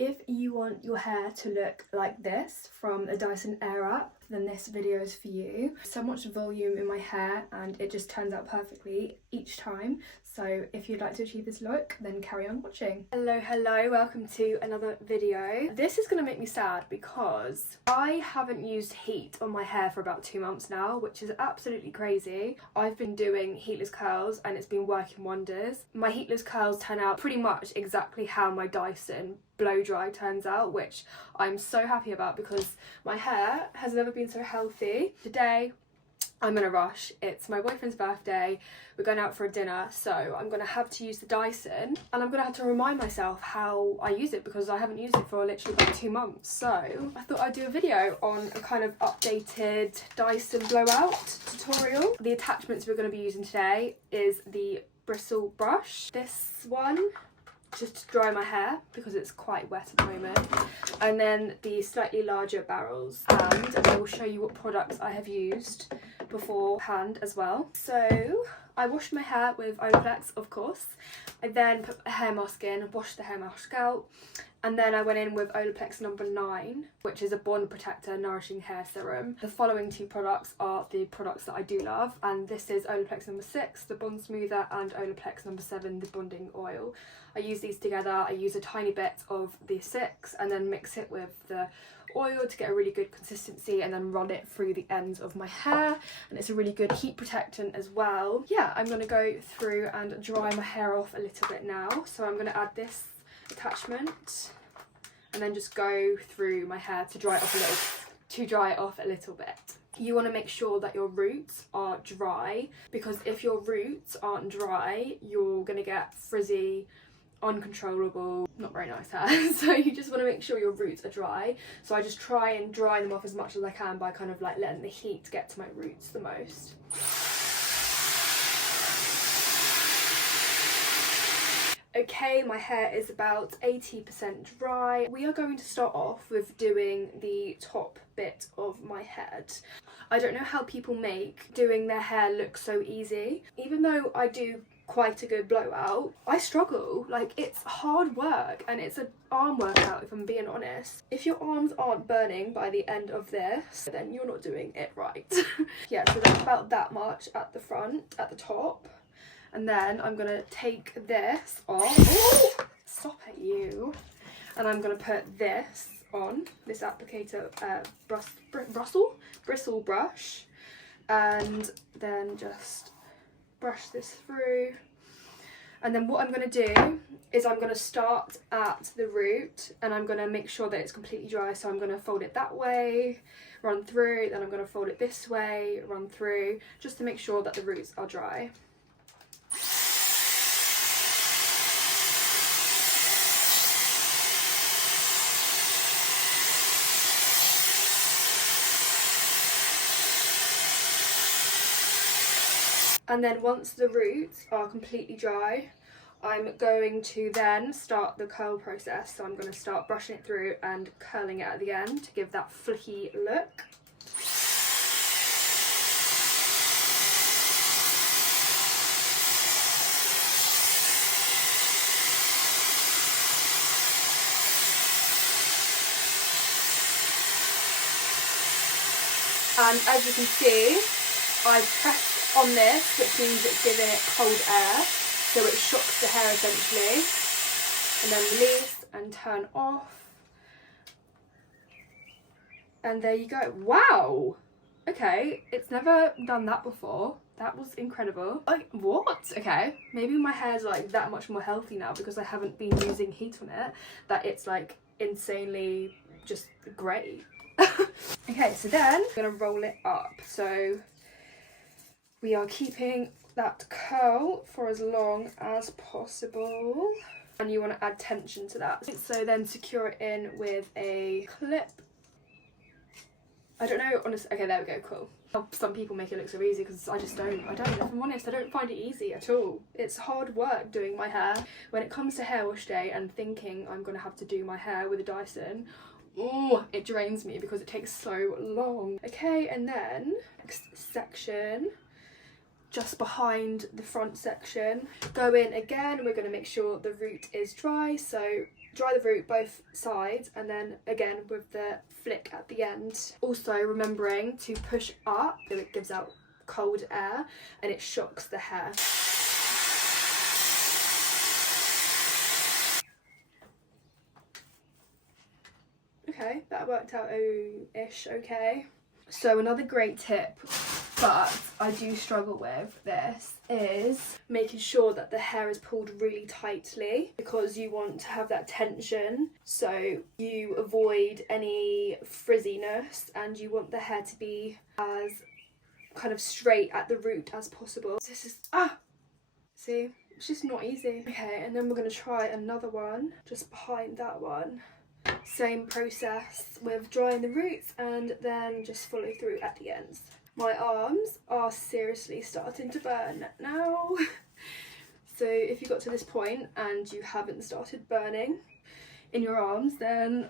If you want your hair to look like this from a Dyson Airwrap, then this video is for you. So much volume in my hair and it just turns out perfectly each time. So if you'd like to achieve this look, then carry on watching. Hello, welcome to another video. This is gonna make me sad because I haven't used heat on my hair for about 2 months now, which is absolutely crazy. I've been doing heatless curls and it's been working wonders. My heatless curls turn out pretty much exactly how my Dyson blow dry turns out, which I'm so happy about because my hair has never been so healthy. Today I'm in a rush. It's my boyfriend's birthday. We're going out for a dinner, so I'm gonna have to use the Dyson and I'm gonna have to remind myself how I use it because I haven't used it for literally about 2 months. So I thought I'd do a video on a kind of updated Dyson blowout tutorial. The attachments we're gonna be using today is the bristle brush, this one just to dry my hair because it's quite wet at the moment, and then the slightly larger barrels, and I will show you what products I have used beforehand as well. So I washed my hair with Olaplex, of course. I then put a hair mask in, washed the hair mask out, and then I went in with Olaplex number 9, which is a bond protector nourishing hair serum. The following 2 products are the products that I do love, and this is Olaplex number 6, the bond smoother, and Olaplex number 7, the bonding oil. I use these together. I use a tiny bit of the 6 and then mix it with the oil to get a really good consistency and then run it through the ends of my hair, and it's a really good heat protectant as well. Yeah, I'm going to go through and dry my hair off a little bit now. So I'm going to add this attachment and then just go through my hair to dry it off a little bit. You want to make sure that your roots are dry, because if your roots aren't dry, you're going to get frizzy, uncontrollable, not very nice hair. So you just want to make sure your roots are dry. So I just try and dry them off as much as I can by kind of like letting the heat get to my roots the most. Okay, my hair is about 80% dry. We are going to start off with doing the top bit of my head. I don't know how people make doing their hair look so easy. Even though I do quite a good blowout, I struggle. Like, it's hard work and it's an arm workout, if I'm being honest. If your arms aren't burning by the end of this, then you're not doing it right. Yeah, so that's about that much at the front, at the top. And then I'm gonna take this off. Oh, stop it, you. And I'm gonna put this on, this applicator bristle brush, and then just brush this through. And then what I'm going to do is I'm going to start at the root and I'm going to make sure that it's completely dry. So I'm going to fold it that way, run through, then I'm going to fold it this way, run through, just to make sure that the roots are dry. And then once the roots are completely dry, I'm going to then start the curl process. So I'm going to start brushing it through and curling it at the end to give that flicky look. And as you can see, I've pressed on this, which means it's giving it cold air, so it shocks the hair essentially, and then release and turn off, and there you go. Wow, okay, it's never done that before. That was incredible. Like, what? Okay, maybe my hair's like that much more healthy now because I haven't been using heat on it, that it's like insanely just great. Okay, so then I'm gonna roll it up. So we are keeping that curl for as long as possible, and you want to add tension to that. So then secure it in with a clip. I don't know, honestly. Okay, there we go, cool. Some people make it look so easy because I don't. If I'm honest, I don't find it easy at all. It's hard work doing my hair. When it comes to hair wash day and thinking I'm going to have to do my hair with a Dyson, oh, it drains me because it takes so long. Okay, and then next section, just behind the front section, go in again. We're going to make sure the root is dry, so dry the root both sides and then again with the flick at the end. Also remembering to push up so it gives out cold air and it shocks the hair. Okay, that worked out ish okay. So another great tip, but I do struggle with this, is making sure that the hair is pulled really tightly because you want to have that tension so you avoid any frizziness and you want the hair to be as kind of straight at the root as possible. This is, see, it's just not easy. Okay, and then we're going to try another one just behind that one. Same process with drying the roots and then just follow through at the ends. My arms are seriously starting to burn now. So if you got to this point and you haven't started burning in your arms, then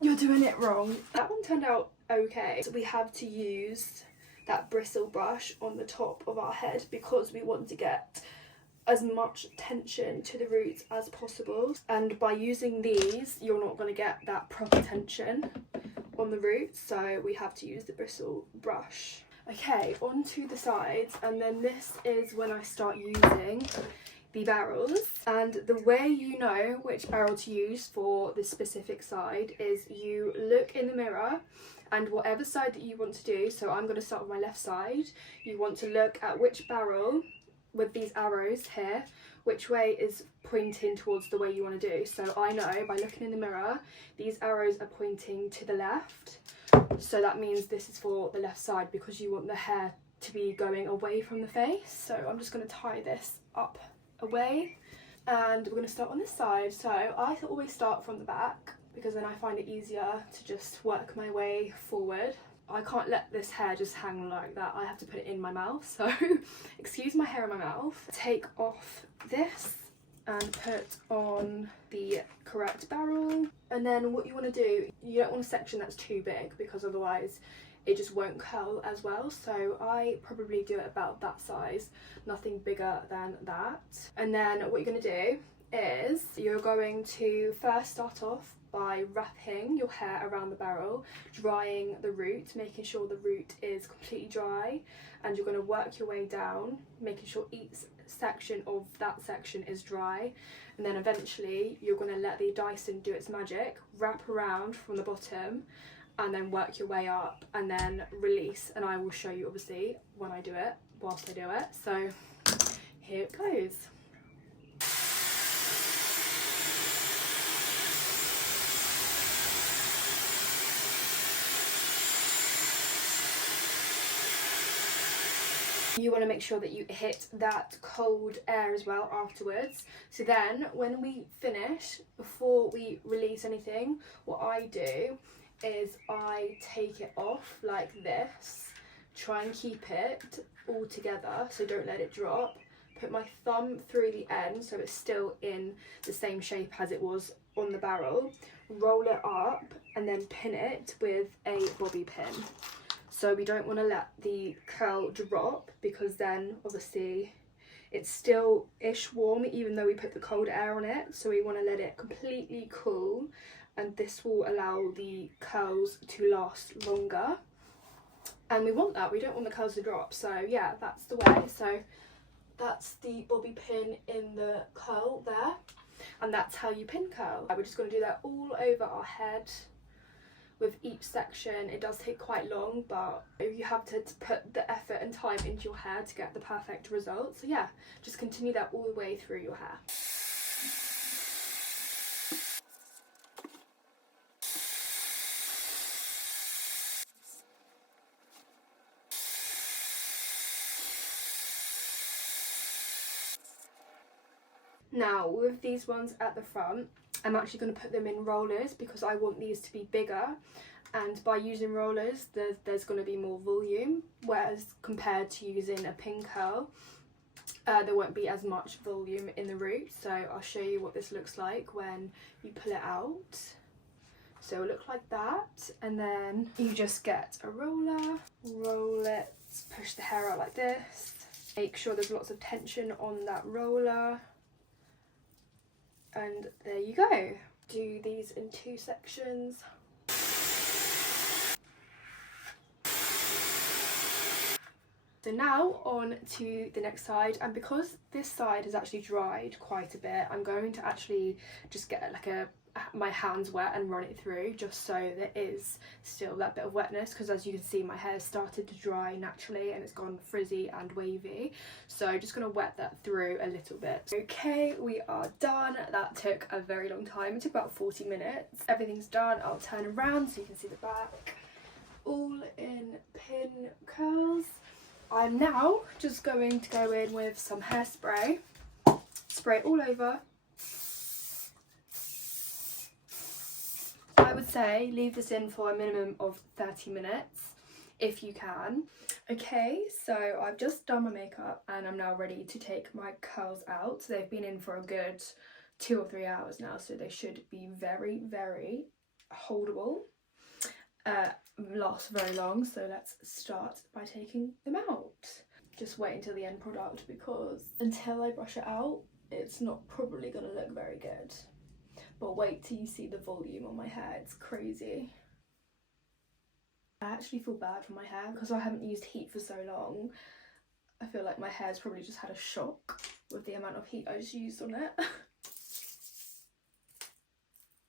you're doing it wrong. That one turned out okay. So we have to use that bristle brush on the top of our head because we want to get as much tension to the roots as possible, and by using these you're not going to get that proper tension on the roots, so we have to use the bristle brush. Okay, onto the sides, and then this is when I start using the barrels, and the way you know which barrel to use for this specific side is you look in the mirror and whatever side that you want to do, so I'm going to start with my left side, you want to look at which barrel with these arrows here, which way is pointing towards the way you want to do. So I know by looking in the mirror, these arrows are pointing to the left. So that means this is for the left side because you want the hair to be going away from the face. So I'm just going to tie this up away and we're going to start on this side. So I always start from the back because then I find it easier to just work my way forward. I can't let this hair just hang like that. I have to put it in my mouth, so excuse my hair in my mouth. Take off this and put on the correct barrel. And then what you want to do, you don't want a section that's too big because otherwise it just won't curl as well. So I probably do it about that size, nothing bigger than that. And then what you're going to do is you're going to first start off by wrapping your hair around the barrel, drying the root, making sure the root is completely dry, and you're going to work your way down, making sure each section of that section is dry, and then eventually you're going to let the Dyson do its magic, wrap around from the bottom, and then work your way up, and then release, and I will show you obviously when I do it, whilst I do it. So here it goes. You want to make sure that you hit that cold air as well afterwards. So then when we finish, before we release anything, what I do is I take it off like this, try and keep it all together, so don't let it drop. Put my thumb through the end so it's still in the same shape as it was on the barrel, roll it up and then pin it with a bobby pin. So we don't want to let the curl drop because then obviously it's still ish warm even though we put the cold air on it. So we want to let it completely cool, and this will allow the curls to last longer. And we want that, we don't want the curls to drop. So yeah, that's the way. So that's the bobby pin in the curl there, and that's how you pin curl. We're just going to do that all over our head. With each section, it does take quite long, but you have to put the effort and time into your hair to get the perfect result. So yeah, just continue that all the way through your hair. Now with these ones at the front, I'm actually going to put them in rollers because I want these to be bigger, and by using rollers there's going to be more volume, whereas compared to using a pin curl there won't be as much volume in the root. So I'll show you what this looks like when you pull it out. So it'll look like that, and then you just get a roller, roll it, push the hair out like this, make sure there's lots of tension on that roller. And there you go. do these in 2 sections. So now on to the next side, and because this side has actually dried quite a bit, I'm going to actually just get like my hands wet and run it through, just so there is still that bit of wetness, because as you can see my hair started to dry naturally and it's gone frizzy and wavy, so just going to wet that through a little bit. Okay, we are done. That took a very long time. It took about 40 minutes. Everything's done. I'll turn around so you can see the back, all in pin curls. I'm now just going to go in with some hairspray, spray it all over. I would say leave this in for a minimum of 30 minutes if you can. Okay, so I've just done my makeup and I'm now ready to take my curls out. So they've been in for a good 2 or 3 hours now, so they should be very, very holdable. Last very long, so let's start by taking them out. Just wait until the end product, because until I brush it out it's not probably going to look very good, but wait till you see the volume on my hair. It's crazy. I actually feel bad for my hair because I haven't used heat for so long. I feel like my hair's probably just had a shock with the amount of heat I just used on it.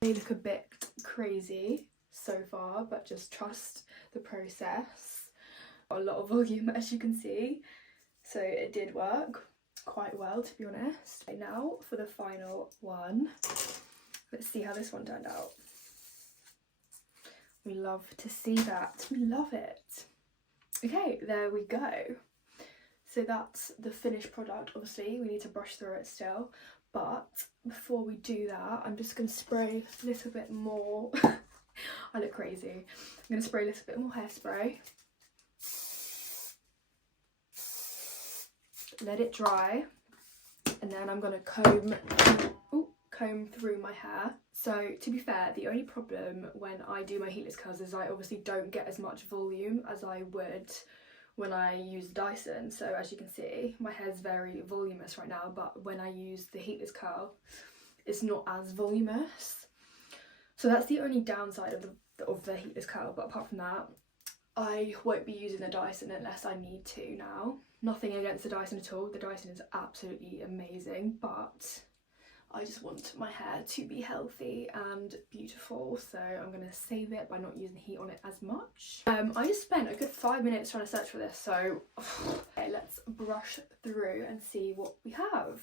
They look a bit crazy so far, but just trust the process. A lot of volume, as you can see, so it did work quite well, to be honest. Okay, now for the final one, let's see how this one turned out. We love to see that. We love it. Okay, there we go. So that's the finished product. Obviously we need to brush through it still, but before we do that I'm just going to spray a little bit more. I look crazy. I'm going to spray a little bit more hairspray. Let it dry, and then I'm going to comb through my hair. So to be fair, the only problem when I do my heatless curls is I obviously don't get as much volume as I would when I use Dyson. So as you can see, my hair's very voluminous right now, but when I use the heatless curl, it's not as voluminous. So that's the only downside of the heatless curl, but apart from that, I won't be using the Dyson unless I need to now. Nothing against the Dyson at all. The Dyson is absolutely amazing, but I just want my hair to be healthy and beautiful, so I'm going to save it by not using heat on it as much. I just spent a good 5 minutes trying to search for this, so okay, let's brush through and see what we have.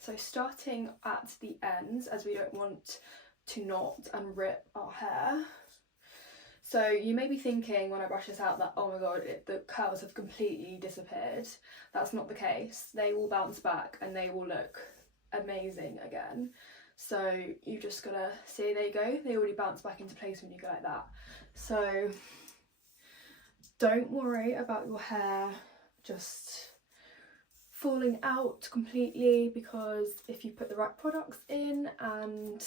So starting at the ends, as we don't want to knot and rip our hair. So you may be thinking when I brush this out that, oh my god, the curls have completely disappeared. That's not the case. They will bounce back and they will look amazing again. So you just gotta see, there you go, they already bounce back into place when you go like that. So don't worry about your hair just falling out completely, because if you put the right products in and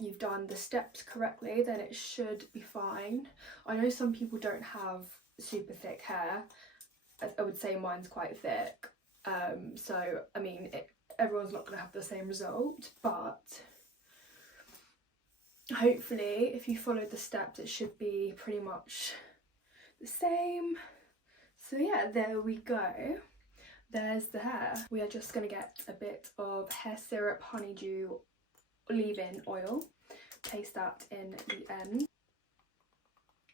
you've done the steps correctly, then it should be fine. I know some people don't have super thick hair. I would say mine's quite thick, so I mean everyone's not going to have the same result, but hopefully if you follow the steps it should be pretty much the same. So yeah, there we go. There's the hair. We are just going to get a bit of hair syrup, honeydew, leave-in oil, place that in the end,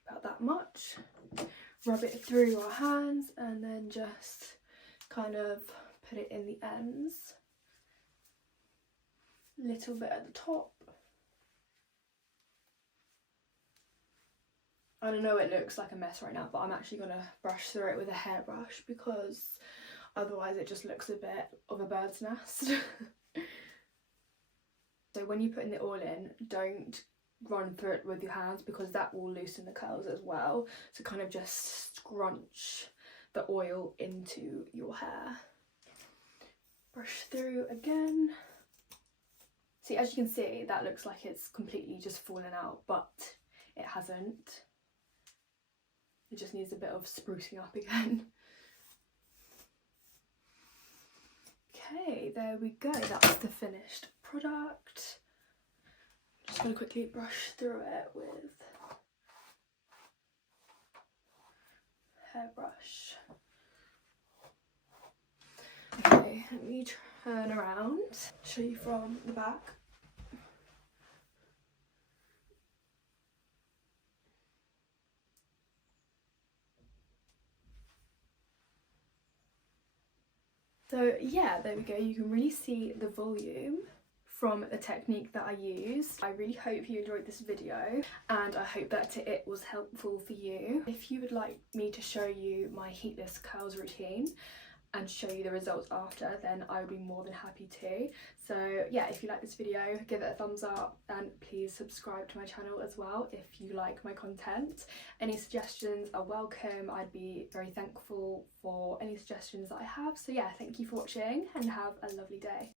about that much, rub it through our hands and then just kind of put it in the ends, little bit at the top. I don't know, it looks like a mess right now, but I'm actually going to brush through it with a hairbrush because otherwise it just looks a bit of a bird's nest. So when you put in the oil in, don't run through it with your hands because that will loosen the curls as well. So kind of just scrunch the oil into your hair. Brush through again. See, as you can see, that looks like it's completely just fallen out, but it hasn't. It just needs a bit of sprucing up again. Okay, there we go. That's the finished product. Just gonna quickly brush through it with hairbrush. Okay, let me turn around, show you from the back. So yeah, there we go. You can really see the volume from the technique that I used. I really hope you enjoyed this video and I hope that it was helpful for you. If you would like me to show you my heatless curls routine and show you the results after, then I would be more than happy to. So yeah, if you like this video, give it a thumbs up and please subscribe to my channel as well if you like my content. Any suggestions are welcome. I'd be very thankful for any suggestions that I have. So yeah, thank you for watching and have a lovely day.